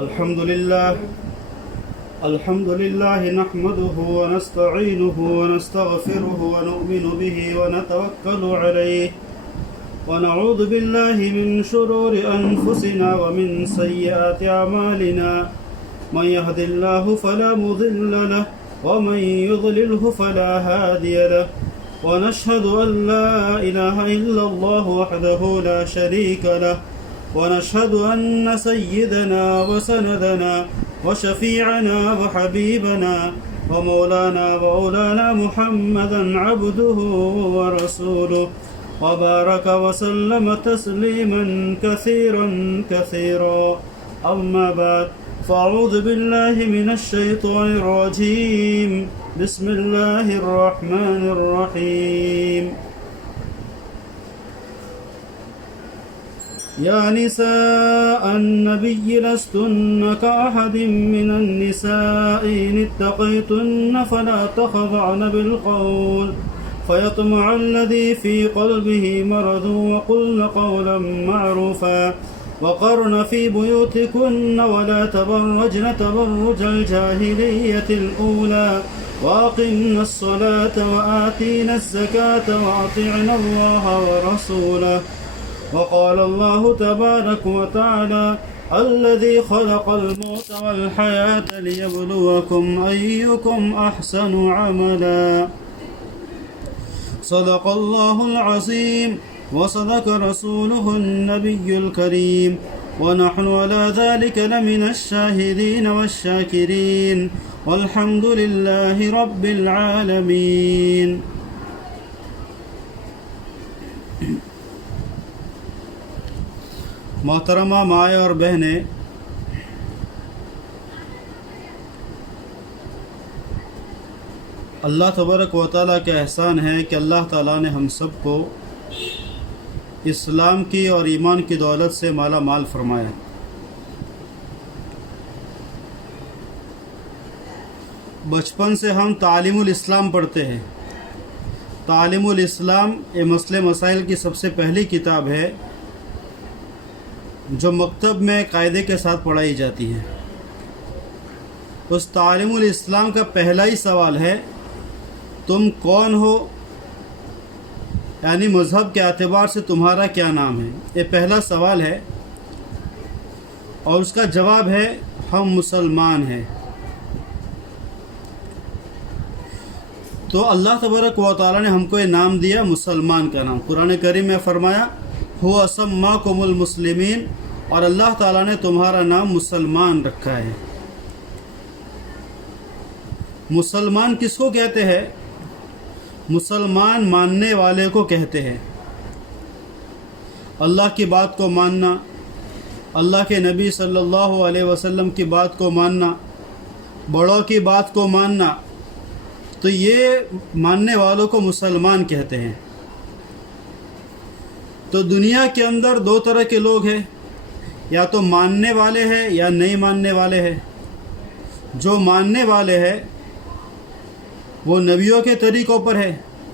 الحمد لله نحمده ونستعينه ونستغفره ونؤمن به ونتوكل عليه ونعوذ بالله من شرور أنفسنا ومن سيئات أعمالنا من يهد الله فلا مضل له ومن يضلله فلا هادي له ونشهد أن لا إله إلا الله وحده لا شريك له ونشهد أن سيدنا وسندنا وشفيعنا وحبيبنا ومولانا محمدا عبده ورسوله وبارك وسلم تسليما كثيرا أما بعد فأعوذ بالله من الشيطان الرجيم بسم الله الرحمن الرحيم يا نساء النبي لستن كأحد من النساء إن اتقيتن فلا تخضعن بالقول فيطمع الذي في قلبه مرض وقلن قولا معروفا وقرن في بيوتكن ولا تبرجن تبرج الجاهلية الأولى وأقمنا الصلاة وآتينا الزكاة وأطعنا الله ورسوله وقال الله تبارك وتعالى الذي خلق الموت والحياة ليبلوكم أيكم أحسن عملا صدق الله العظيم وصدق رسوله النبي الكريم ونحن على ذلك لمن الشاهدين والشاكرين والحمد لله رب العالمين. محترمہ مائیں اور بہنیں، اللہ تبارک و تعالیٰ کا احسان ہے کہ اللہ تعالیٰ نے ہم سب کو اسلام کی اور ایمان کی دولت سے مالا مال فرمایا. بچپن سے ہم تعلیم الاسلام پڑھتے ہیں. تعلیم الاسلام یہ مسئلے مسائل کی سب سے پہلی کتاب ہے جو مکتب میں قاعدے کے ساتھ پڑھائی جاتی ہے. اس تعلیم الاسلام کا پہلا ہی سوال ہے تم کون ہو، یعنی مذہب کے اعتبار سے تمہارا کیا نام ہے. یہ پہلا سوال ہے اور اس کا جواب ہے ہم مسلمان ہیں. تو اللہ تبارک و تعالیٰ نے ہم کو یہ نام دیا، مسلمان کا نام. قرآن کریم میں فرمایا هو سماکم المسلمین، اور اللہ تعالیٰ نے تمہارا نام مسلمان رکھا ہے. مسلمان کس کو کہتے ہیں؟ مسلمان ماننے والے کو کہتے ہیں. اللہ کی بات کو ماننا، اللہ کے نبی صلی اللہ علیہ وسلم کی بات کو ماننا، بڑوں کی بات کو ماننا، تو یہ ماننے والوں کو مسلمان کہتے ہیں. تو دنیا کے اندر دو طرح کے لوگ ہیں، یا تو ماننے والے ہیں یا نہیں ماننے والے ہیں. جو ماننے والے ہیں وہ نبیوں کے طریقوں پر ہے،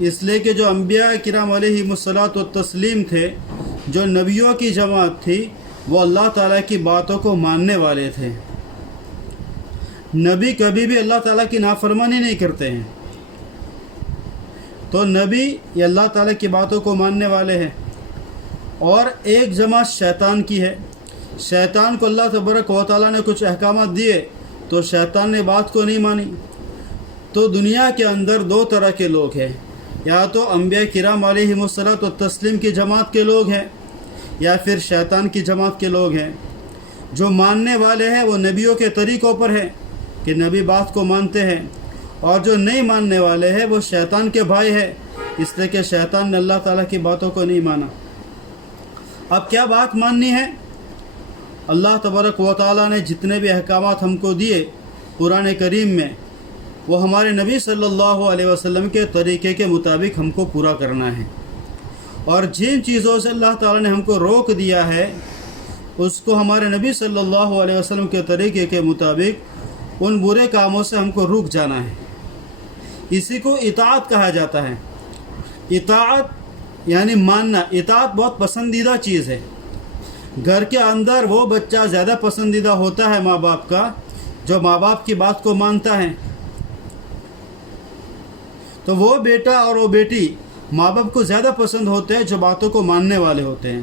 اس لیے کہ جو انبیاء کرام علیہم الصلاۃ والتسلیم تھے، جو نبیوں کی جماعت تھی، وہ اللہ تعالیٰ کی باتوں کو ماننے والے تھے. نبی کبھی بھی اللہ تعالیٰ کی نافرمانی نہیں کرتے ہیں. تو نبی یہ اللہ تعالیٰ کی باتوں کو ماننے والے ہیں. اور ایک جماعت شیطان کی ہے. شیطان کو اللہ تبارک و تعالیٰ نے کچھ احکامات دیے تو شیطان نے بات کو نہیں مانی. تو دنیا کے اندر دو طرح کے لوگ ہیں، یا تو انبیاء کرام علیہم الصلاۃ والتسلیم کی جماعت کے لوگ ہیں یا پھر شیطان کی جماعت کے لوگ ہیں. جو ماننے والے ہیں وہ نبیوں کے طریقوں پر ہیں کہ نبی بات کو مانتے ہیں، اور جو نہیں ماننے والے ہیں وہ شیطان کے بھائی ہیں، اس لیے کہ شیطان نے اللہ تعالیٰ کی باتوں کو نہیں مانا. اب کیا بات ماننی ہے؟ اللہ تبارک و تعالیٰ نے جتنے بھی احکامات ہم کو دیے قرآن کریم میں، وہ ہمارے نبی صلی اللہ علیہ وسلم کے طریقے کے مطابق ہم کو پورا کرنا ہے. اور جن چیزوں سے اللہ تعالیٰ نے ہم کو روک دیا ہے اس کو ہمارے نبی صلی اللہ علیہ وسلم کے طریقے کے مطابق ان برے کاموں سے ہم کو رک جانا ہے. اسی کو اطاعت کہا جاتا ہے. اطاعت یعنی ماننا. اطاعت بہت پسندیدہ چیز ہے. گھر کے اندر وہ بچہ زیادہ پسندیدہ ہوتا ہے ماں باپ کا جو ماں باپ کی بات کو مانتا ہے. تو وہ بیٹا اور وہ بیٹی ماں باپ کو زیادہ پسند ہوتے ہیں جو باتوں کو ماننے والے ہوتے ہیں.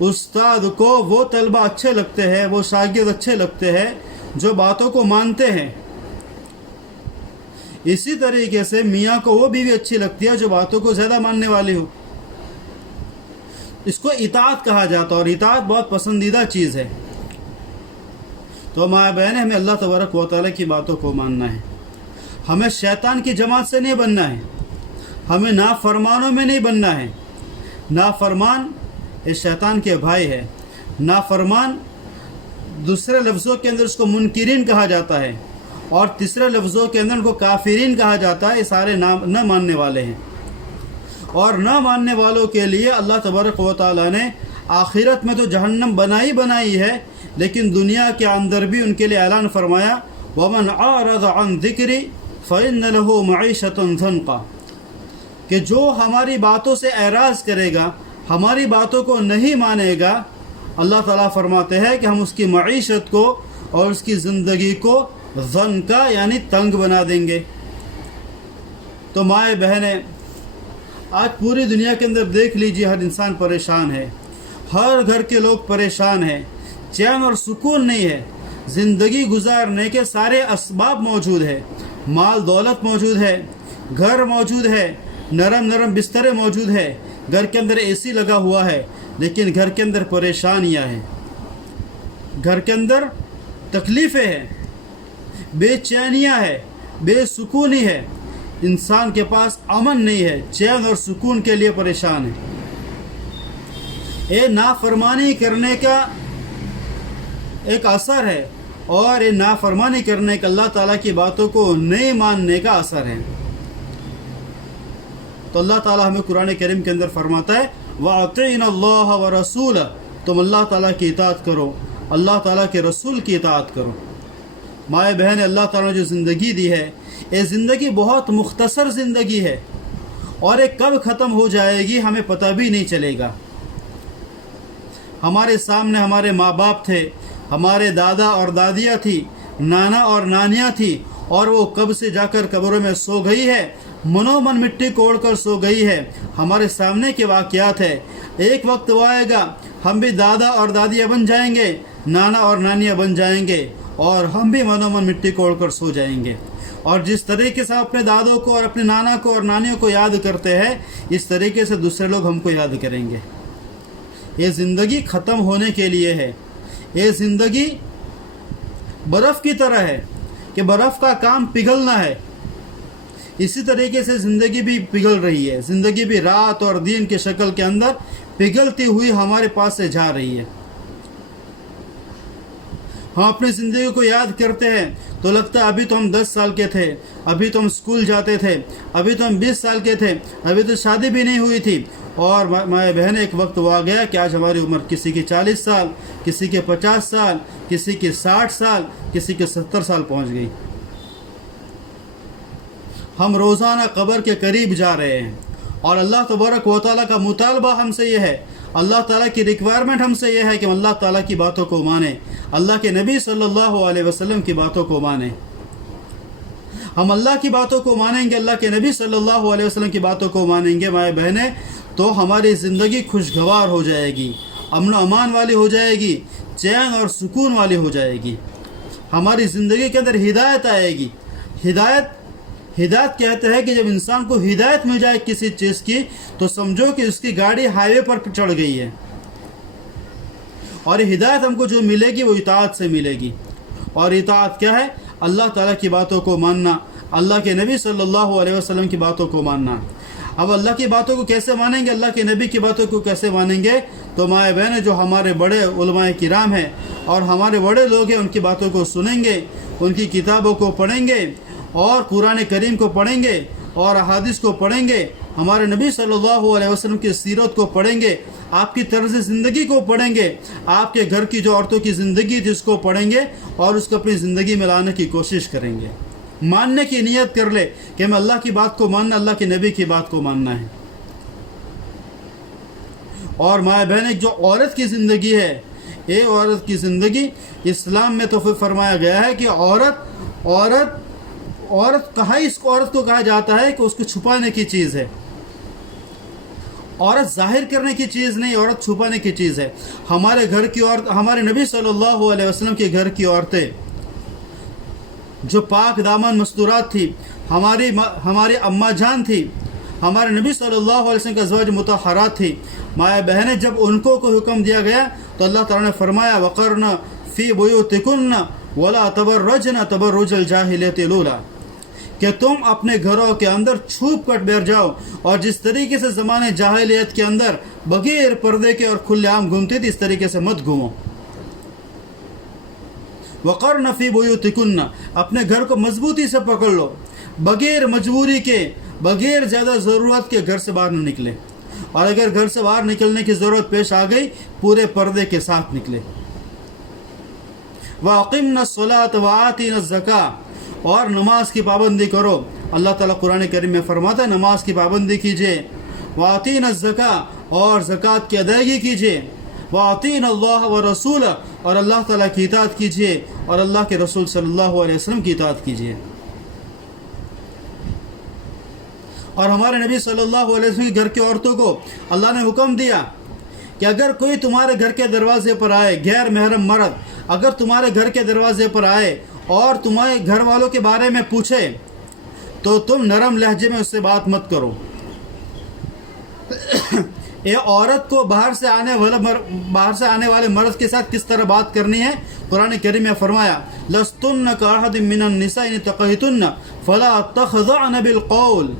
استاد کو وہ طلبہ اچھے لگتے ہیں، وہ شاگرد اچھے لگتے ہیں جو باتوں کو مانتے ہیں. اسی طریقے سے میاں کو وہ بیوی اچھی لگتی ہے جو باتوں کو زیادہ ماننے والی ہو. اس کو اطاعت کہا جاتا ہے، اور اطاعت بہت پسندیدہ چیز ہے. تو ماں بہن، ہمیں اللہ تبارک و تعالیٰ کی باتوں کو ماننا ہے. ہمیں شیطان کی جماعت سے نہیں بننا ہے، ہمیں نافرمانوں میں نہیں بننا ہے. نافرمان یہ شیطان کے بھائی ہے. نافرمان دوسرے لفظوں کے اندر اس کو منکرین کہا جاتا ہے، اور تیسرے لفظوں کے اندر ان کو کافرین کہا جاتا ہے. یہ سارے نہ ماننے والے ہیں. اور نہ ماننے والوں کے لیے اللہ تبارک و تعالیٰ نے آخرت میں تو جہنم بنائی ہے، لیکن دنیا کے اندر بھی ان کے لیے اعلان فرمایا وَمَنْ أَعْرَضَ عَنْ ذِكْرِي فَإِنَّ لَهُ مَعِيشَةً ضَنْكًا، کہ جو ہماری باتوں سے اعراض کرے گا، ہماری باتوں کو نہیں مانے گا، اللہ تعالیٰ فرماتے ہیں کہ ہم اس کی معیشت کو اور اس کی زندگی کو ضنکا یعنی تنگ بنا دیں گے. تو مائیں بہنیں، آج پوری دنیا کے اندر دیکھ لیجیے ہر انسان پریشان ہے، ہر گھر کے لوگ پریشان ہیں، چین اور سکون نہیں ہے. زندگی گزارنے کے سارے اسباب موجود ہے، مال دولت موجود ہے، گھر موجود ہے، نرم بسترے موجود ہے، گھر کے اندر اے سی لگا ہوا ہے، لیکن گھر کے اندر پریشانیاں ہیں، گھر کے اندر تکلیفیں ہیں، بے چینیاں ہے، بے سکونی ہے. انسان کے پاس امن نہیں ہے، چین اور سکون کے لیے پریشان ہے. یہ نافرمانی کرنے کا ایک اثر ہے، اور یہ نافرمانی کرنے کا اللہ تعالیٰ کی باتوں کو نہیں ماننے کا اثر ہے. تو اللہ تعالیٰ ہمیں قرآن کریم کے اندر فرماتا ہے وَأَطِعْنَ اللَّهَ وَرَسُولَهُ، تم اللہ تعالیٰ کی اطاعت کرو، اللہ تعالیٰ کے رسول کی اطاعت کرو. مائیں بہن، اللہ تعالیٰ نے جو زندگی دی ہے، یہ زندگی بہت مختصر زندگی ہے، اور یہ کب ختم ہو جائے گی ہمیں پتہ بھی نہیں چلے گا. ہمارے سامنے ہمارے ماں باپ تھے، ہمارے دادا اور دادیاں تھی، نانا اور نانیاں تھی، اور وہ کب سے جا کر قبروں میں سو گئی ہے، من مٹی کوڑ کر سو گئی ہے. ہمارے سامنے کے واقعات ہے. ایک وقت وہ آئے گا ہم بھی دادا اور دادیاں بن جائیں گے، نانا اور نانیاں بن جائیں گے، اور ہم بھی من مٹی کوڑ کر سو جائیں گے. اور جس طریقے سے اپنے دادوں کو اور اپنے نانا کو اور نانیوں کو یاد کرتے ہیں، اس طریقے سے دوسرے لوگ ہم کو یاد کریں گے. یہ زندگی ختم ہونے کے لیے ہے. یہ زندگی برف کی طرح ہے کہ برف کا کام پگھلنا ہے. اسی طریقے سے زندگی بھی پگھل رہی ہے. زندگی بھی رات اور دن کی شکل کے اندر پگھلتی ہوئی ہمارے پاس سے جا رہی ہے. ہم اپنی زندگی کو یاد کرتے ہیں تو لگتا ہے ابھی تو ہم 10 سال کے تھے، ابھی تو ہم اسکول جاتے تھے، ابھی تو ہم 20 سال کے تھے، ابھی تو شادی بھی نہیں ہوئی تھی. اور مائیں بہن، ایک وقت وہ آ گیا کہ آج ہماری عمر کسی کی 40 سال، کسی کے 50 سال، کسی کی 60 سال، کسی کے 70 سال پہنچ گئی. ہم روزانہ قبر کے قریب جا رہے ہیں، اور اللہ تبارک و تعالیٰ کا مطالبہ ہم سے یہ ہے، اللہ تعالیٰ کی ریکوائرمنٹ ہم سے یہ ہے کہ ہم اللہ تعالیٰ کی باتوں کو مانیں، اللہ کے نبی صلی اللہ علیہ وسلم کی باتوں کو مانیں. ہم اللہ کی باتوں کو مانیں گے، اللہ کے نبی صلی اللہ علیہ وسلم کی باتوں کو مانیں گے مائیں بہنیں، تو ہماری زندگی خوشگوار ہو جائے گی، امن و امان والی ہو جائے گی، چین اور سکون والی ہو جائے گی. ہماری زندگی کے اندر ہدایت آئے گی. ہدایت کہتے ہیں کہ جب انسان کو ہدایت مل جائے کسی چیز کی تو سمجھو کہ اس کی گاڑی ہائی وے پر چڑھ گئی ہے. اور ہدایت ہم کو جو ملے گی وہ اطاعت سے ملے گی. اور اطاعت کیا ہے؟ اللہ تعالیٰ کی باتوں کو ماننا، اللہ کے نبی صلی اللہ علیہ وسلم کی باتوں کو ماننا. اب اللہ کی باتوں کو کیسے مانیں گے، اللہ کے نبی کی باتوں کو کیسے مانیں گے؟ تو مائیں بہنیں، جو ہمارے بڑے علماء کرام ہیں اور ہمارے بڑے لوگ ہیں، ان کی باتوں کو سنیں گے، ان کی کتابوں کو پڑھیں گے، اور قرآن کریم کو پڑھیں گے، اور احادیث کو پڑھیں گے، ہمارے نبی صلی اللہ علیہ وسلم کی سیرت کو پڑھیں گے، آپ کی طرز زندگی کو پڑھیں گے، آپ کے گھر کی جو عورتوں کی زندگی تھی اس کو پڑھیں گے، اور اس کو اپنی زندگی میں لانے کی کوشش کریں گے. ماننے کی نیت کر لے کہ ہمیں اللہ کی بات کو ماننا، اللہ کے نبی کی بات کو ماننا ہے. اور مائیں بہنیں، جو عورت کی زندگی ہے اے عورت کی زندگی، اسلام میں تو پھر فرمایا گیا ہے کہ عورت کہا، اس کو عورت کو کہا جاتا ہے کہ اس کو چھپانے کی چیز ہے، عورت ظاہر کرنے کی چیز نہیں، عورت چھپانے کی چیز ہے۔ ہمارے گھر کی عورت، ہمارے نبی صلی اللہ علیہ وسلم کے گھر کی عورتیں جو پاک دامن مستورات تھی، ہماری اماں جان تھی، ہمارے نبی صلی اللہ علیہ وسلم کے ازواج مطہرات تھی، مائیں بہنیں، جب ان کو کوئی حکم دیا گیا تو اللہ تعالیٰ نے فرمایا وقرن فی بیوتکن ولا تبرجن تبرج الجاہلیت الاولی، کہ تم اپنے گھروں کے اندر چھپ کر بیٹھ جاؤ، اور جس طریقے سے زمانے جاہلیت کے اندر بغیر پردے کے اور کھلے عام گھومتی تھی، اس طریقے سے مت گھومو۔ وقرن فی بیوتکن، اپنے گھر کو مضبوطی سے پکڑ لو، بغیر مجبوری کے، بغیر زیادہ ضرورت کے گھر سے باہر نہ نکلے، اور اگر گھر سے باہر نکلنے کی ضرورت پیش آ گئی پورے پردے کے ساتھ نکلے۔ وَأَقِمْنَا الصَّلَاةَ وَآتِينَا الزَّكَاةَ، اور نماز کی پابندی کرو۔ اللہ تعالیٰ قرآن کریم میں فرماتا ہے نماز کی پابندی کیجئے، وَآتِينَا الزَّكَاةَ، اور زکوٰۃ کی ادائیگی کیجئے، وَآتِينَا اللَّهَ وَرَسُولَهُ، اور اللہ تعالیٰ کی اطاعت کیجئے اور اللہ کے رسول صلی اللہ علیہ وسلم کی اطاعت کیجئے۔ اور ہمارے نبی صلی اللہ علیہ وسلم کے گھر کی عورتوں کو اللہ نے حکم دیا کہ اگر کوئی تمہارے گھر کے دروازے پر آئے، غیر محرم مرد اگر تمہارے گھر کے دروازے پر آئے اور تمہارے گھر والوں کے بارے میں پوچھے تو تم نرم لہجے میں اس سے بات مت کرو۔ یہ عورت کو باہر سے آنے والے مرد کے ساتھ کس طرح بات کرنی ہے، قرآن کریم میں فرمایا لستن کاحد من النساء ان تقیتن فلا تخضعن بالقول،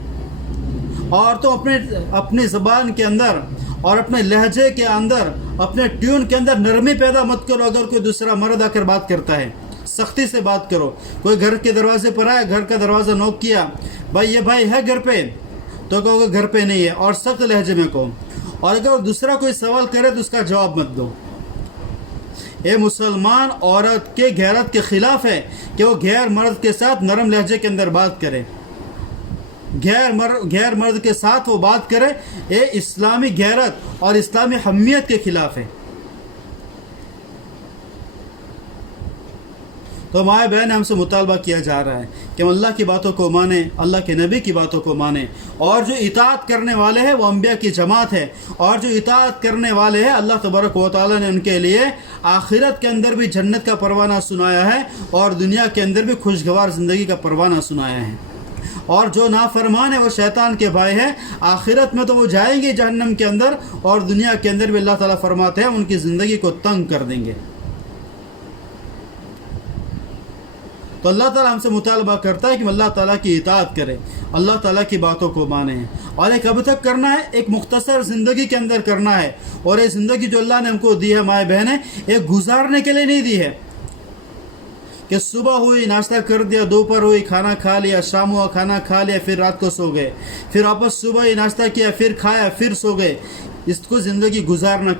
اور تم اپنی زبان کے اندر اور اپنے لہجے کے اندر، اپنے ٹیون کے اندر نرمی پیدا مت کرو۔ اگر کوئی دوسرا مرد آ کر بات کرتا ہے سختی سے بات کرو۔ کوئی گھر کے دروازے پر آیا، گھر کا دروازہ نوک کیا، بھائی یہ بھائی ہے گھر پہ، تو کہو کہ گھر پہ نہیں ہے، اور سخت لہجے میں کہو۔ اور اگر دوسرا کوئی سوال کرے تو اس کا جواب مت دو۔ یہ مسلمان عورت کے غیرت کے خلاف ہے کہ وہ غیر مرد کے ساتھ نرم لہجے کے اندر بات کرے، غیر مرد کے ساتھ وہ بات کرے، یہ اسلامی غیرت اور اسلامی حمیت کے خلاف ہے۔ تو مائیں بہن ہم سے مطالبہ کیا جا رہا ہے کہ ہم اللہ کی باتوں کو مانیں، اللہ کے نبی کی باتوں کو مانیں، اور جو اطاعت کرنے والے ہیں وہ انبیاء کی جماعت ہے، اور جو اطاعت کرنے والے ہیں اللہ تبارک و تعالیٰ نے ان کے لیے آخرت کے اندر بھی جنت کا پروانہ سنایا ہے اور دنیا کے اندر بھی خوشگوار زندگی کا پروانہ سنایا ہے۔ اور جو نافرمان ہے وہ شیطان کے بھائی ہے، آخرت میں تو وہ جائیں گے جہنم کے اندر، اور دنیا کے اندر بھی اللہ تعالیٰ فرماتے ہیں ان کی زندگی کو تنگ کر دیں گے۔ تو اللہ تعالیٰ ہم سے مطالبہ کرتا ہے کہ اللہ تعالیٰ کی اطاعت کریں، اللہ تعالیٰ کی باتوں کو مانیں، اور ایک اب تک کرنا ہے، ایک مختصر زندگی کے اندر کرنا ہے۔ اور یہ زندگی جو اللہ نے ہم کو دی ہے مائیں بہنیں، ایک گزارنے کے لیے نہیں دی ہے کہ صبح ہوئی ناشتہ کر دیا، دوپہر ہوئی کھانا کھا لیا، شام ہوا کھانا کھا لیا، پھر رات کو سو گئے، پھر واپس صبح ہی ناشتہ کیا، پھر کھایا، پھر سو گئے۔ اس کو زندگی گزارنا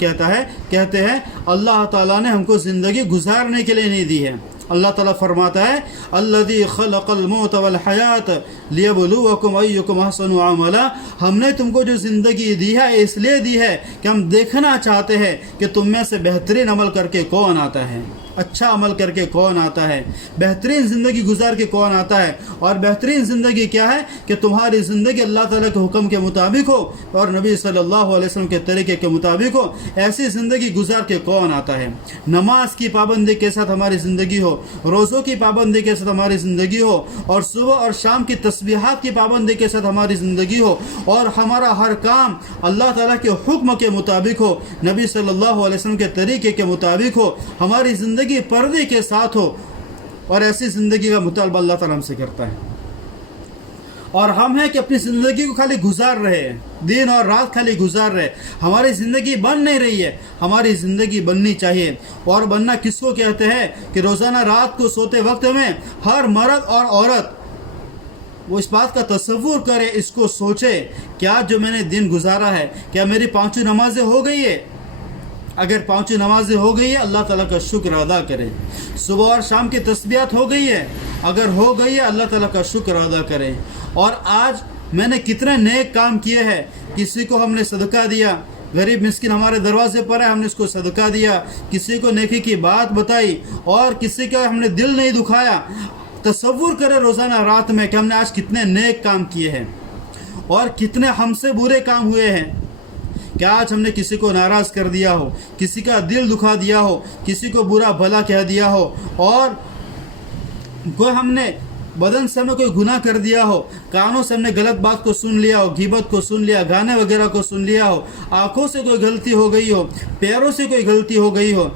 کہتے ہیں۔ اللہ تعالیٰ نے ہم کو زندگی گزارنے کے لیے نہیں دی ہے۔ اللہ تعالیٰ فرماتا ہے الذی خلق الموت والحیات لیبلوکم ایکم احسن عملا، ہم نے تم کو جو زندگی دی ہے اس لیے دی ہے کہ ہم دیکھنا چاہتے ہیں کہ تم میں سے بہترین عمل کر کے کون آتا ہے، اچھا عمل کر کے کون آتا ہے، بہترین زندگی گزار کے کون آتا ہے۔ اور بہترین زندگی کیا ہے کہ تمہاری زندگی اللہ تعالیٰ کے حکم کے مطابق ہو اور نبی صلی اللہ علیہ وسلم کے طریقے کے مطابق ہو۔ ایسی زندگی گزار کے کون آتا ہے؟ نماز کی پابندی کے ساتھ ہماری زندگی ہو، روزوں کی پابندی کے ساتھ ہماری زندگی ہو، اور صبح اور شام کی تسبیحات کی پابندی کے ساتھ ہماری زندگی ہو، اور ہمارا ہر کام اللہ تعالیٰ کے حکم کے مطابق ہو، نبی صلی اللہ علیہ وسلم کے طریقے کے مطابق ہو، ہماری زندگی پردے کے ساتھ ہو۔ اور ایسی زندگی کا مطالبہ اللہ تعالیٰ ہم سے کرتا ہے۔ اور ہم ہیں کہ اپنی زندگی کو خالی گزار رہے ہیں، دن اور رات خالی گزار رہے، ہماری زندگی بن نہیں رہی ہے۔ ہماری زندگی بننی چاہیے، اور بننا کس کو کہتے ہیں کہ روزانہ رات کو سوتے وقت میں ہر مرد اور عورت وہ اس بات کا تصور کرے، اس کو سوچے کیا جو میں نے دن گزارا ہے، کیا میری پانچوں نمازیں ہو گئی ہے؟ اگر پانچوں نمازیں ہو گئی ہے اللہ تعالیٰ کا شکر ادا کریں۔ صبح اور شام کی تسبیحات ہو گئی ہے، اگر ہو گئی ہے اللہ تعالیٰ کا شکر ادا کریں۔ اور آج میں نے کتنے نیک کام کیے ہیں، کسی کو ہم نے صدقہ دیا، غریب مسکین ہمارے دروازے پر ہے، ہم نے اس کو صدقہ دیا، کسی کو نیکی کی بات بتائی اور کسی کا ہم نے دل نہیں دکھایا۔ تصور کرے روزانہ رات میں کہ ہم نے آج کتنے نیک کام کیے ہیں اور کتنے ہم سے برے کام ہوئے ہیں، کہ آج ہم نے کسی کو ناراض کر دیا ہو، کسی کا دل دکھا دیا ہو، کسی کو برا بھلا کہہ دیا ہو، اور کوئی ہم نے بدن سے ہمیں کوئی گناہ کر دیا ہو، کانوں سے ہم نے غلط بات کو سن لیا ہو، غیبت کو سن لیا، گانے وغیرہ کو سن لیا ہو، آنکھوں سے کوئی غلطی ہو گئی ہو، پیروں سے کوئی غلطی ہو گئی ہو،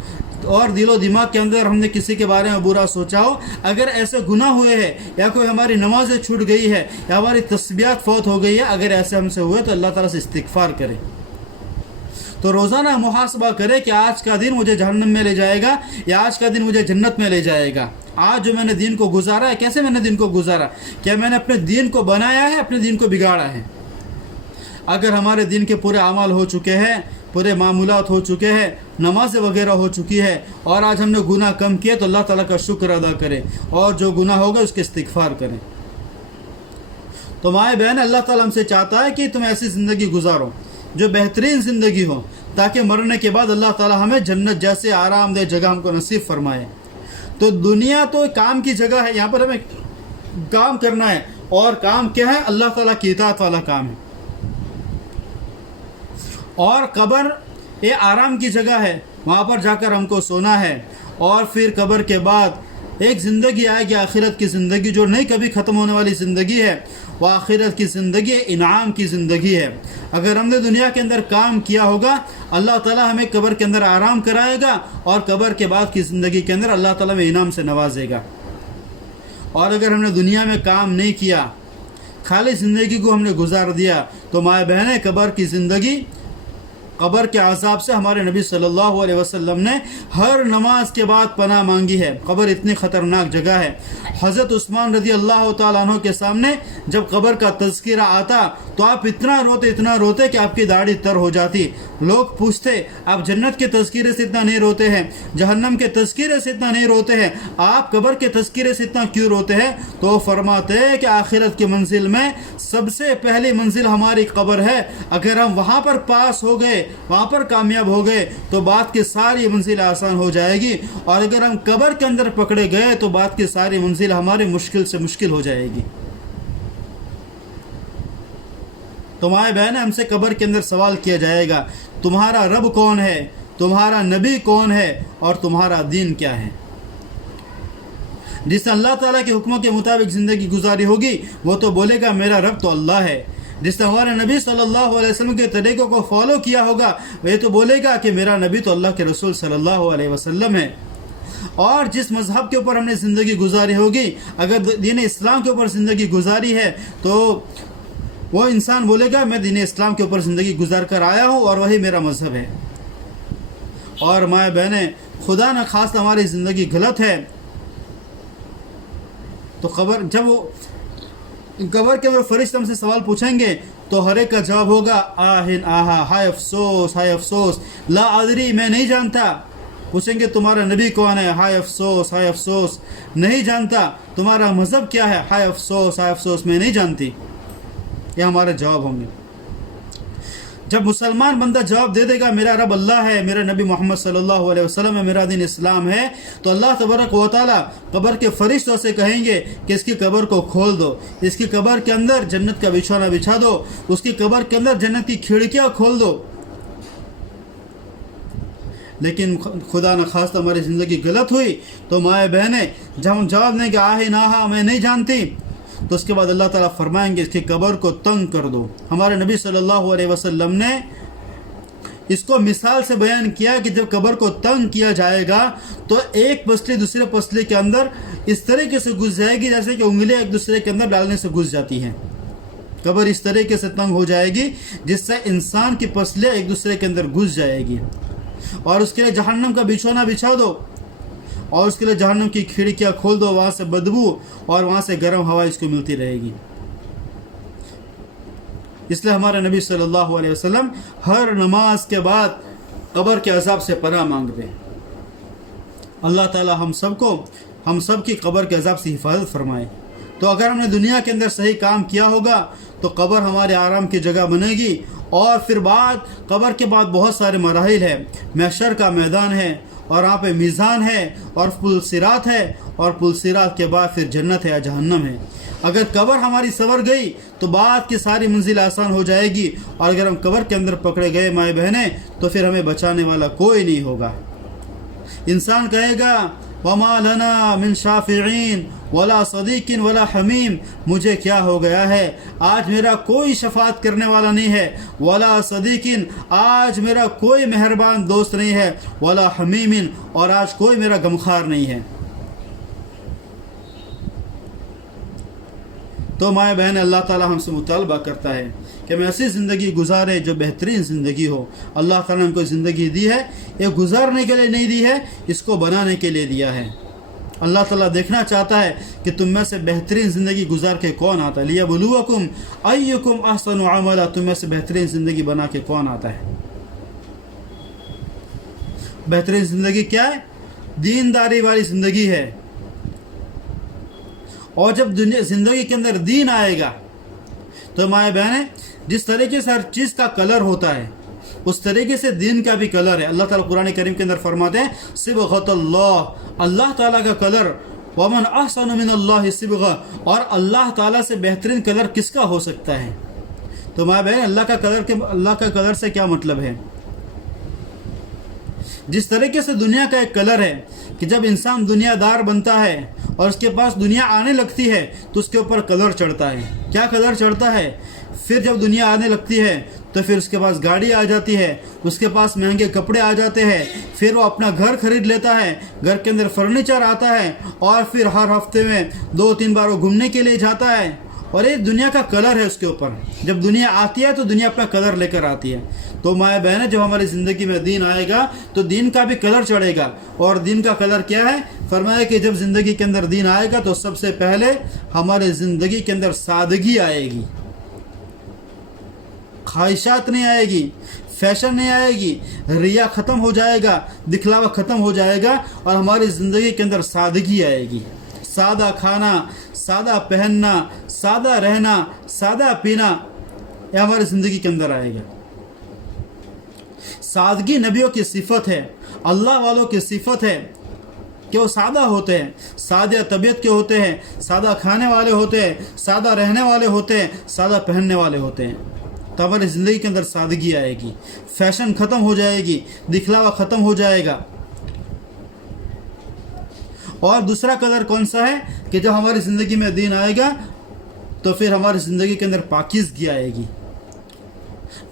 اور دل و دماغ کے اندر ہم نے کسی کے بارے میں برا سوچا ہو، اگر ایسے گناہ ہوئے ہیں یا کوئی ہماری نمازیں چھوٹ گئی ہے یا ہماری تسبیحات فوت ہو گئی ہے، اگر ایسے ہم سے ہوئے تو اللہ تعالیٰ سے استغفار کرے، تو روزانہ محاسبہ کرے کہ آج کا دن مجھے جہنم میں لے جائے گا یا آج کا دن مجھے جنت میں لے جائے گا۔ آج جو میں نے دین کو گزارا ہے، کیسے میں نے دین کو گزارا، کیا میں نے اپنے دین کو بنایا ہے، اپنے دین کو بگاڑا ہے؟ اگر ہمارے دین کے پورے اعمال ہو چکے ہیں، پورے معمولات ہو چکے ہیں، نمازیں وغیرہ ہو چکی ہے، اور آج ہم نے گناہ کم کیے تو اللہ تعالیٰ کا شکر ادا کرے، اور جو گناہ ہوگا اس کے استغفار کریں۔ تو مائیں بہن، اللہ تعالیٰ ہم سے چاہتا ہے کہ تم ایسی زندگی گزارو جو بہترین زندگی ہو، تاکہ مرنے کے بعد اللہ تعالیٰ ہمیں جنت جیسے آرام دہ جگہ ہم کو نصیب فرمائے۔ تو دنیا تو کام کی جگہ ہے، یہاں پر ہمیں کام کرنا ہے، اور کام کیا ہے؟ اللہ تعالیٰ کی اطاعت والا کام ہے۔ اور قبر یہ آرام کی جگہ ہے، وہاں پر جا کر ہم کو سونا ہے، اور پھر قبر کے بعد ایک زندگی آئے گی، آخرت کی زندگی، جو نہیں کبھی ختم ہونے والی زندگی ہے، وہ آخرت کی زندگی انعام کی زندگی ہے۔ اگر ہم نے دنیا کے اندر کام کیا ہوگا، اللہ تعالیٰ ہمیں قبر کے اندر آرام کرائے گا، اور قبر کے بعد کی زندگی کے اندر اللہ تعالیٰ ہمیں انعام سے نوازے گا۔ اور اگر ہم نے دنیا میں کام نہیں کیا، خالی زندگی کو ہم نے گزار دیا، تو مائیں بہنیں، قبر کی زندگی، قبر کے عذاب سے ہمارے نبی صلی اللہ علیہ وسلم نے ہر نماز کے بعد پناہ مانگی ہے۔ قبر اتنی خطرناک جگہ ہے۔ حضرت عثمان رضی اللہ تعالیٰ عنہ کے سامنے جب قبر کا تذکرہ آتا تو آپ اتنا روتے کہ آپ کی داڑھی تر ہو جاتی۔ لوگ پوچھتے، آپ جنت کے تذکرے سے اتنا نہیں روتے ہیں، جہنم کے تذکرے سے اتنا نہیں روتے ہیں، آپ قبر کے تذکرے سے اتنا کیوں روتے ہیں؟ تو وہ فرماتے ہیں کہ آخرت کی منزل میں سب سے پہلی منزل ہماری قبر ہے، اگر ہم وہاں پر پاس ہو گئے، وہاں پر کامیاب ہو گئے تو بات کی ساری منزل آسان ہو جائے گی، اور اگر ہم قبر کے اندر پکڑے گئے تو بات کی ساری منزل ہماری مشکل سے مشکل ہو جائے گی۔ تو مائیں بہنیں، ہم سے قبر کے اندر سوال کیا جائے گا، تمہارا رب کون ہے، تمہارا نبی کون ہے، اور تمہارا دین کیا ہے؟ جس نے اللہ تعالیٰ کے حکموں کے مطابق زندگی گزاری ہوگی وہ تو بولے گا میرا رب تو اللہ ہے۔ جس نے ہمارے نبی صلی اللہ علیہ وسلم کے طریقوں کو فالو کیا ہوگا وہ تو بولے گا کہ میرا نبی تو اللہ کے رسول صلی اللہ علیہ وسلم ہے۔ اور جس مذہب کے اوپر ہم نے زندگی گزاری ہوگی، اگر دین اسلام کے اوپر زندگی گزاری ہے تو وہ انسان بولے گا میں دین اسلام کے اوپر زندگی گزار کر آیا ہوں اور وہی میرا مذہب ہے۔ اور مائیں بہنیں، خدا نہ خواست ہماری زندگی غلط ہے تو جب وہ قبر کے اندر فرشتے ہم سے سوال پوچھیں گے تو ہر ایک کا جواب ہوگا آہن آہا، ہائے افسوس، ہائے افسوس، لا ادری، میں نہیں جانتا۔ پوچھیں گے تمہارا نبی کون ہے؟ ہائے افسوس، ہائے افسوس، نہیں جانتا۔ تمہارا مذہب کیا ہے؟ ہائے افسوس، ہائے افسوس، میں نہیں جانتی۔ یہ ہمارے جواب ہوں گے۔ جب مسلمان بندہ جواب دے دے گا میرا رب اللہ ہے، میرا نبی محمد صلی اللہ علیہ وسلم ہے، میرا دین اسلام ہے، تو اللہ تبارک و تعالیٰ قبر کے فرشتوں سے کہیں گے کہ اس کی قبر کو کھول دو، اس کی قبر کے اندر جنت کا بچھونا بچھا دو، اس کی قبر کے اندر جنت کی کھڑکیاں کھول دو۔ لیکن خدا نہ خواستہ ہماری زندگی غلط ہوئی تو مائیں بہنیں، جب ہم جواب دیں کہ آہ ناہا، میں نہیں جانتی، تو اس کے بعد اللہ تعالیٰ فرمائیں گے اس کی قبر کو تنگ کر دو۔ ہمارے نبی صلی اللہ علیہ وسلم نے اس کو مثال سے بیان کیا کہ جب قبر کو تنگ کیا جائے گا تو ایک پسلی دوسرے پسلی کے اندر اس طریقے سے گھس جائے گی جیسے کہ انگلیاں ایک دوسرے کے اندر ڈالنے سے گھس جاتی ہیں۔ قبر اس طریقے سے تنگ ہو جائے گی جس سے انسان کی پسلیاں ایک دوسرے کے اندر گھس جائے گی، اور اس کے لیے جہنم کا بچھونا بچھا دو، اور اس کے لیے جہنم کی کھڑکیاں کھول دو، وہاں سے بدبو اور وہاں سے گرم ہوا اس کو ملتی رہے گی۔ اس لیے ہمارے نبی صلی اللہ علیہ وسلم ہر نماز کے بعد قبر کے عذاب سے پناہ مانگتے ہیں۔ اللہ تعالی ہم سب کی قبر کے عذاب سے حفاظت فرمائے۔ تو اگر ہم نے دنیا کے اندر صحیح کام کیا ہوگا تو قبر ہمارے آرام کی جگہ بنے گی، اور پھر بعد قبر کے بعد بہت سارے مراحل ہے، محشر کا میدان ہے، اور وہاں پہ میزان ہے، اور پل صراط ہے، اور پل صراط کے بعد پھر جنت ہے یا جہنم ہے۔ اگر قبر ہماری سنور گئی تو بعد کی ساری منزل آسان ہو جائے گی، اور اگر ہم قبر کے اندر پکڑے گئے مائیں بہنیں تو پھر ہمیں بچانے والا کوئی نہیں ہوگا۔ انسان کہے گا وما لنا من شافعین ولا صدیق ولا حمیم، مجھے کیا ہو گیا ہے، آج میرا کوئی شفاعت کرنے والا نہیں ہے، ولا صدیق، آج میرا کوئی مہربان دوست نہیں ہے، ولا حمیم، اور آج کوئی میرا غمخوار نہیں ہے۔ تو مائیں بہن، اللہ تعالیٰ ہم سے مطالبہ کرتا ہے کہ ہم ایسی زندگی گزارے جو بہترین زندگی ہو۔ اللہ تعالیٰ نے ہم کو زندگی دی ہے، یہ گزارنے کے لیے نہیں دی ہے، اس کو بنانے کے لیے دیا ہے۔ اللہ تعالیٰ دیکھنا چاہتا ہے کہ تم میں سے بہترین زندگی گزار کے کون آتا ہے، لیبلوکم ایکم احسن عملا، تم میں سے بہترین زندگی بنا کے کون آتا ہے۔ بہترین زندگی کیا ہے؟ دینداری والی زندگی ہے۔ اور جب زندگی کے اندر دین آئے گا تو مائیں بہنیں، جس طریقے سے ہر چیز کا کلر ہوتا ہے اس طریقے سے دین کا بھی کلر ہے۔ اللہ تعالیٰ قرآن کریم کے اندر فرماتے ہیں صبغۃ اللہ، اللہ تعالیٰ کا کلر، ومن احسن من اللہ صبغہ، اور اللہ تعالیٰ سے بہترین کلر کس کا ہو سکتا ہے۔ تو مائیں بہن، اللہ کا کلر سے کیا مطلب ہے؟ جس طریقے سے دنیا کا ایک کلر ہے کہ جب انسان دنیا دار بنتا ہے اور اس کے پاس دنیا آنے لگتی ہے تو اس کے اوپر کلر چڑھتا ہے۔ کیا کلر چڑھتا ہے؟ پھر جب دنیا آنے لگتی ہے تو پھر اس کے پاس گاڑی آ جاتی ہے، اس کے پاس مہنگے کپڑے آ جاتے ہیں، پھر وہ اپنا گھر خرید لیتا ہے، گھر کے اندر فرنیچر آتا ہے، اور پھر ہر ہفتے میں 2-3 بار وہ گھومنے کے لیے جاتا ہے، اور یہ دنیا کا کلر ہے اس کے اوپر۔ جب دنیا آتی ہے تو دنیا اپنا کلر لے کر آتی ہے۔ تو مائیں بہنیں، جب ہماری زندگی میں دین آئے گا تو دین کا بھی کلر چڑھے گا۔ اور دین کا کلر کیا ہے؟ فرمایا کہ جب زندگی کے اندر دین آئے گا تو سب سے پہلے ہمارے زندگی کے اندر سادگی آئے گی، خواہشات نہیں آئے گی، فیشن نہیں آئے گی، ریا ختم ہو جائے گا، دکھلاوا ختم ہو جائے گا، اور ہماری زندگی کے اندر سادگی آئے گی۔ سادہ کھانا، سادہ پہننا، سادہ رہنا، سادہ پینا، یہ ہماری زندگی کے اندر آئے گا۔ سادگی نبیوں کی صفت ہے، اللہ والوں کی صفت ہے کہ وہ سادہ ہوتے ہیں، سادہ طبیعت کے ہوتے ہیں، سادہ کھانے والے ہوتے ہیں، سادہ رہنے والے ہوتے ہیں، سادہ پہننے والے ہوتے ہیں۔ تو ہماری زندگی کے اندر سادگی آئے گی، فیشن ختم ہو جائے گی، دکھلاوا ختم ہو جائے گا۔ اور دوسرا کلر کون سا ہے کہ جب ہماری زندگی میں دین آئے گا تو پھر ہماری زندگی کے اندر پاکیزگی آئے گی،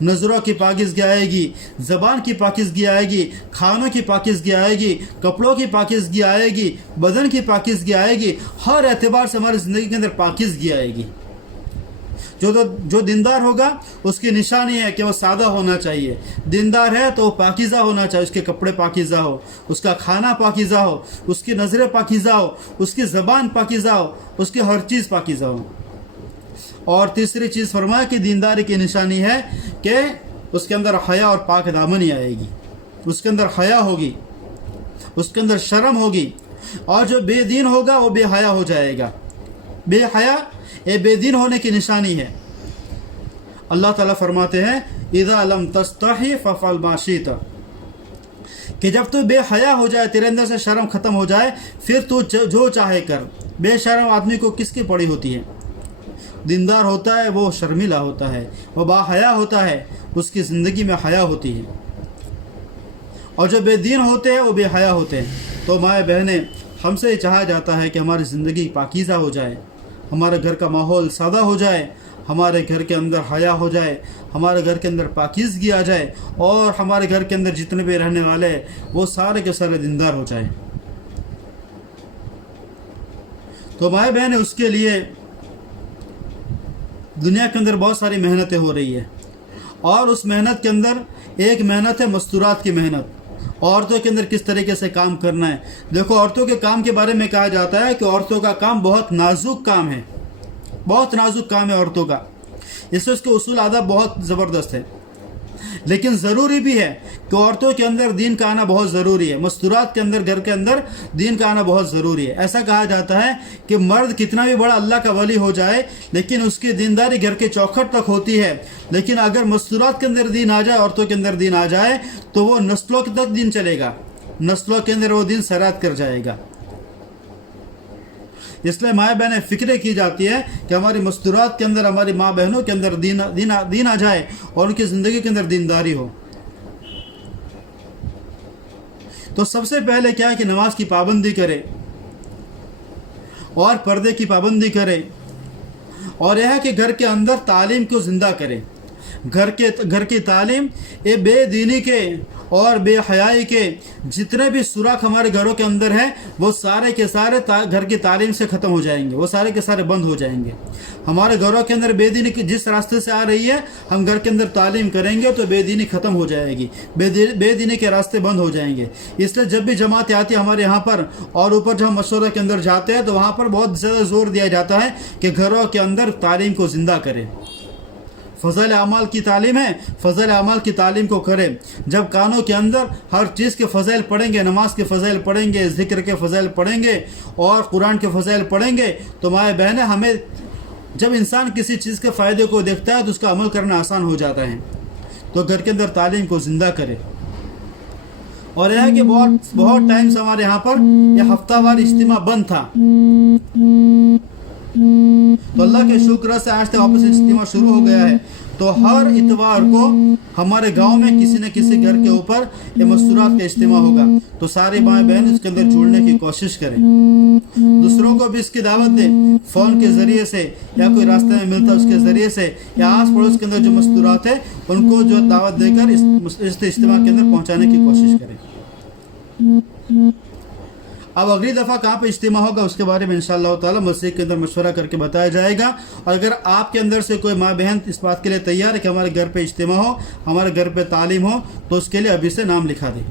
نظروں کی پاکیزگی آئے گی، زبان کی پاکیزگی آئے گی، کھانوں کی پاکیزگی آئے گی، کپڑوں کی پاکیزگی آئے گی، بدن کی پاکیزگی آئے گی، ہر اعتبار سے ہماری زندگی کے اندر پاکیزگی آئے گی۔ جو دیندار ہوگا اس کی نشانی ہے کہ وہ سادہ ہونا چاہیے، دیندار ہے تو وہ پاکیزہ ہونا چاہیے، اس کے کپڑے پاکیزہ ہو، اس کا کھانا پاکیزہ ہو، اس کی نظریں پاکیزہ ہو، اس کی زبان پاکیزہ ہو، اس کی ہر چیز پاکیزہ ہو۔ اور تیسری چیز فرمایا کہ دینداری کی نشانی ہے کہ اس کے اندر حیا اور پاک دامنی آئے گی، اس کے اندر حیا ہوگی، اس کے اندر شرم ہوگی۔ اور جو بے دین ہوگا وہ بے حیا ہو جائے گا۔ بے حیا یہ بے دین ہونے کی نشانی ہے۔ اللہ تعالیٰ فرماتے ہیں اذا لم تستحی فافعل ما شئت، کہ جب تو بے حیا ہو جائے، تیرے اندر سے شرم ختم ہو جائے، پھر تو جو چاہے کر۔ بے شرم آدمی کو کس کی پڑی ہوتی ہے؟ دیندار ہوتا ہے وہ شرمیلا ہوتا ہے، وہ با حیا ہوتا ہے، اس کی زندگی میں حیا ہوتی ہے۔ اور جو بے دین ہوتے ہیں وہ بے حیا ہوتے ہیں۔ تو مائیں بہنیں، ہم سے یہ چاہا جاتا ہے کہ ہماری زندگی پاکیزہ ہو جائے، ہمارے گھر کا ماحول سادہ ہو جائے، ہمارے گھر کے اندر حیا ہو جائے، ہمارے گھر کے اندر پاکیزگی آ جائے، اور ہمارے گھر کے اندر جتنے بھی رہنے والے وہ سارے کے سارے دیندار ہو جائیں۔ تو مائیں بہنیں، اس کے لیے دنیا کے اندر بہت ساری محنتیں ہو رہی ہے، اور اس محنت کے اندر ایک محنت ہے مستورات کی محنت۔ عورتوں کے اندر کس طریقے سے کام کرنا ہے۔ دیکھو، عورتوں کے کام کے بارے میں کہا جاتا ہے کہ عورتوں کا کام بہت نازک کام ہے، بہت نازک کام ہے عورتوں کا، اس سے اس کے اصول آداب بہت زبردست ہے۔ لیکن ضروری بھی ہے کہ عورتوں کے اندر دین کا آنا بہت ضروری ہے، مستورات کے اندر، گھر کے اندر دین کا آنا بہت ضروری ہے۔ ایسا کہا جاتا ہے کہ مرد کتنا بھی بڑا اللہ کا ولی ہو جائے لیکن اس کی دینداری گھر کے چوکھٹ تک ہوتی ہے، لیکن اگر مستورات کے اندر دین آ جائے، عورتوں کے اندر دین آ جائے تو وہ نسلوں تک دین چلے گا، نسلوں کے اندر وہ دین سرایت کر جائے گا۔ اس لیے ماں بہنیں فکریں کی جاتی ہے کہ ہماری مستورات کے اندر، ہماری ماں بہنوں کے اندر دین آ جائے اور ان کی زندگی کے اندر دینداری ہو۔ تو سب سے پہلے کیا ہے کہ نماز کی پابندی کرے اور پردے کی پابندی کرے، اور یہ ہے کہ گھر کے اندر تعلیم کو زندہ کرے۔ گھر کی تعلیم، یہ بے دینی کے اور بے حیائی کے جتنے بھی سوراخ ہمارے گھروں کے اندر ہیں وہ سارے کے سارے گھر کی تعلیم سے ختم ہو جائیں گے، وہ سارے کے سارے بند ہو جائیں گے۔ ہمارے گھروں کے اندر بے دینی جس راستے سے آ رہی ہے، ہم گھر کے اندر تعلیم کریں گے تو بے دینی ختم ہو جائے گی، بے دینی کے راستے بند ہو جائیں گے۔ اس لیے جب بھی جماعت آتی ہے ہمارے یہاں پر اور اوپر جب ہم مشورہ کے اندر جاتے ہیں تو وہاں پر بہت زیادہ زور دیا جاتا ہے کہ گھروں کے اندر تعلیم کو زندہ کریں۔ فضائل اعمال کی تعلیم ہے، فضائل اعمال کی تعلیم کو کریں۔ جب کانوں کے اندر ہر چیز کے فضائل پڑھیں گے، نماز کے فضائل پڑھیں گے، ذکر کے فضائل پڑھیں گے اور قرآن کے فضائل پڑھیں گے تو مائیں بہنیں، ہمیں جب انسان کسی چیز کے فائدے کو دیکھتا ہے تو اس کا عمل کرنا آسان ہو جاتا ہے۔ تو گھر کے اندر تعلیم کو زندہ کرے۔ اور یہ ہے کہ بہت ٹائم سے ہمارے یہاں پر یہ ہفتہ وار اجتماع بند تھا، تو اللہ کے شکر سے آج تک واپس اجتماع شروع ہو گیا ہے۔ تو ہر اتوار کو ہمارے گاؤں میں کسی نہ کسی گھر کے اوپر یہ مستورات کا اجتماع ہوگا، تو سارے مائیں بہن اس کے اندر جڑنے کی کوشش کریں، دوسروں کو بھی اس کی دعوت دیں، فون کے ذریعے سے یا کوئی راستے میں ملتا اس کے ذریعے سے، یا آس پڑوس کے اندر جو مستورات ہیں ان کو جو دعوت دے کر اس اجتماع کے اندر پہنچانے کی کوشش کریں۔ اب اگلی دفعہ کہاں پہ اجتماع ہوگا اس کے بارے میں انشاءاللہ تعالی مسجد کے اندر مشورہ کر کے بتایا جائے گا۔ اور اگر آپ کے اندر سے کوئی ماں بہن اس بات کے لیے تیار ہے کہ ہمارے گھر پہ اجتماع ہو، ہمارے گھر پہ تعلیم ہو، تو اس کے لیے ابھی سے نام لکھا دیں۔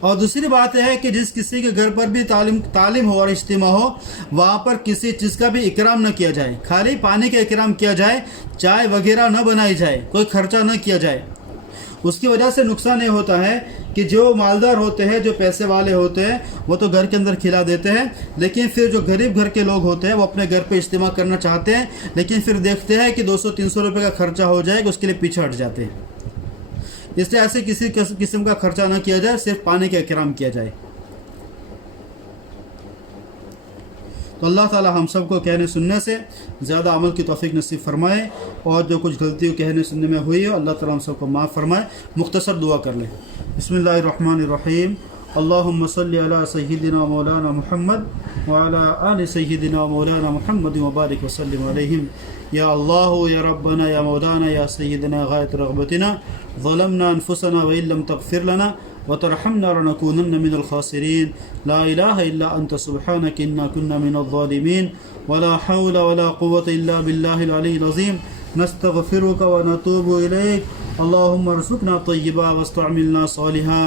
اور دوسری بات یہ ہے کہ جس کسی کے گھر پر بھی تعلیم ہو اور اجتماع ہو، وہاں پر کسی چیز کا بھی اکرام نہ کیا جائے، خالی پانی کا اکرام کیا جائے، چائے وغیرہ نہ بنائی جائے، کوئی خرچہ نہ کیا جائے۔ اس کی وجہ سے نقصان یہ ہوتا ہے کہ جو مالدار ہوتے ہیں، جو پیسے والے ہوتے ہیں، وہ تو گھر کے اندر کھلا دیتے ہیں، لیکن پھر جو غریب گھر کے لوگ ہوتے ہیں وہ اپنے گھر پہ اجتماع کرنا چاہتے ہیں، لیکن پھر دیکھتے ہیں کہ 200-300 روپے کا خرچہ ہو جائے گا، اس کے لیے پیچھے ہٹ جاتے ہیں۔ اس لیے ایسے کسی قسم کا خرچہ نہ کیا جائے، صرف پانی کا اکرام کیا جائے۔ تو اللہ تعالی ہم سب کو کہنے سننے سے زیادہ عمل کی توفیق نصیب فرمائے، اور جو کچھ غلطی کہنے سننے میں ہوئی ہے اللہ تعالی ہم سب کو معاف فرمائے۔ مختصر دعا کر لیں۔ بسم اللہ الرحمن الرحیم۔ اللہم صلی علی سیدنا مولانا محمد وعلی آل سیدنا مولانا محمد وبارک وسلم علیہم۔ یا اللہ یا ربنا یا مولانا یا سیدنا غایت رغبتنا، ظلمنا انفسنا وإن لم تغفر لنا وترحمنا لنكونن من الخاسرين، لا إله إلا أنت سبحانك إنا كنا من الظالمين، ولا حول ولا قوة إلا بالله العلي العظيم، نستغفرك ونتوب إليك، اللهم ارزقنا طيبا واستعملنا صالحا،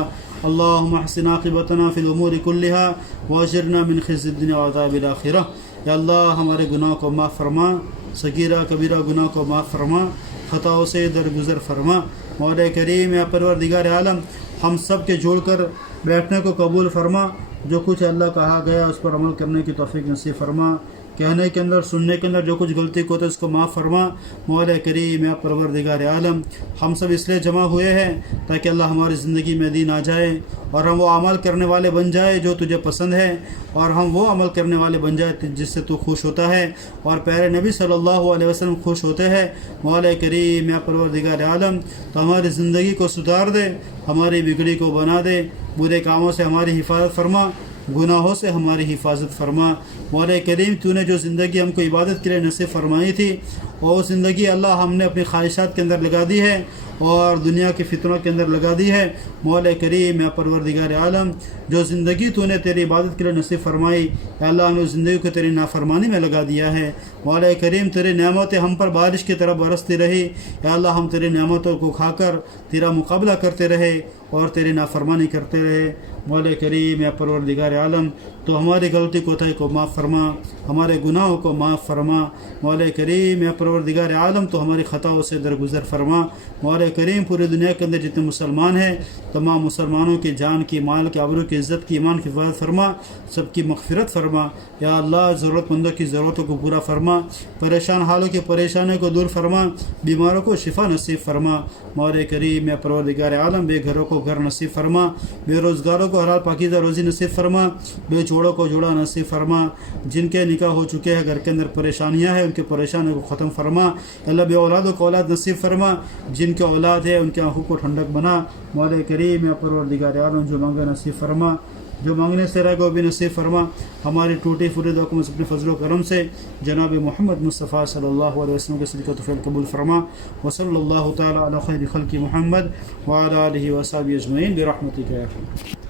اللهم احسن عاقبتنا في الأمور كلها واجرنا من خزي الدنيا وعذاب الآخرة۔ یا اللہ ہمارے گناہ کو معاف فرما، صغیرہ کبیرہ گناہ کو معاف فرما، خطاؤں سے درگزر فرما۔ مولا کریم یا پروردگار عالم، ہم سب کے جوڑ کر بیٹھنے کو قبول فرما، جو کچھ اللہ کہا گیا اس پر عمل کرنے کی توفیق نصیب فرما، کہنے کے اندر سننے کے اندر جو کچھ غلطی کو تو اس کو معاف فرما۔ مولا کریم یا پروردگار عالم، ہم سب اس لیے جمع ہوئے ہیں تاکہ اللہ ہماری زندگی میں دین آ جائے اور ہم وہ عمل کرنے والے بن جائے جو تجھے پسند ہے، اور ہم وہ عمل کرنے والے بن جائے جس سے تو خوش ہوتا ہے اور پیارے نبی صلی اللہ علیہ وسلم خوش ہوتے ہیں۔ مولا کریم یا پروردگار عالم، تو ہماری زندگی کو سدھار دے، ہماری بگڑی کو بنا دے، برے کاموں سے ہماری حفاظت فرما، گناہوں سے ہماری حفاظت فرما۔ مولا کریم، تو نے جو زندگی ہم کو عبادت کے لیے نصیب فرمائی تھی، وہ زندگی اللہ ہم نے اپنی خواہشات کے اندر لگا دی ہے اور دنیا کے فتنوں کے اندر لگا دی ہے۔ مولا کریم یا پروردگار عالم، جو زندگی تو نے تیری عبادت کے لیے نصیب فرمائی، یا اللہ ہم نے اس زندگی کو تیری نافرمانی میں لگا دیا ہے۔ مولا کریم، تیری نعمتیں ہم پر بارش کی طرح برستی رہی، یا اللہ ہم تیری نعمتوں کو کھا کر تیرا مقابلہ کرتے رہے اور تیری نافرمانی کرتے رہے۔ مولا کریم یا پروردگار عالم، تو ہماری غلطی کوتاہی کو معاف فرما، ہمارے گناہوں کو معاف فرما مولا کریم یا پروردگار عالم، تو ہماری خطاؤں سے درگزر فرما مولا کریم۔ پوری دنیا کے اندر جتنے مسلمان ہیں تمام مسلمانوں کی جان کی، مال کی، آبرو کی، عزت کی، ایمان کی حفاظت فرما، سب کی مغفرت فرما یا اللہ۔ ضرورت مندوں کی ضرورتوں کو پورا فرما، پریشان حالوں کی پریشانیوں کو دور فرما، بیماروں کو شفا نصیب فرما مولا کریم یا پروردگار عالم۔ بے گھروں کو گھر نصیب فرما، بے روزگاروں کو حلال پاکیزہ روزی نصیب فرما، بے جوڑوں کو جوڑا نصیب فرما، جن کے نکاح ہو چکے ہیں، گھر کے اندر پریشانیاں ہیں، ان کی پریشانیوں کو ختم فرما اللہ۔ بے اولادوں کو اولاد نصیب فرما، جن کے اولاد ہے ان کی آنکھوں کو ٹھنڈک بنا مولا کریم یا پروردگار عالم۔ جو مانگے نصیب فرما، جو مانگنے سے رہ گئے وہ بھی نصیب فرما۔ ہماری ٹوٹی پھوٹی دعا کو اپنے فضل و کرم سے جناب محمد مصطفیٰ صلی اللہ علیہ وسلم کے صدقہ و فعل قبول فرما۔ وصلی اللہ تعالی علی خیر خلق محمد وعلی آلہ وصحبہ اجمعین برحمتک یا ارحم۔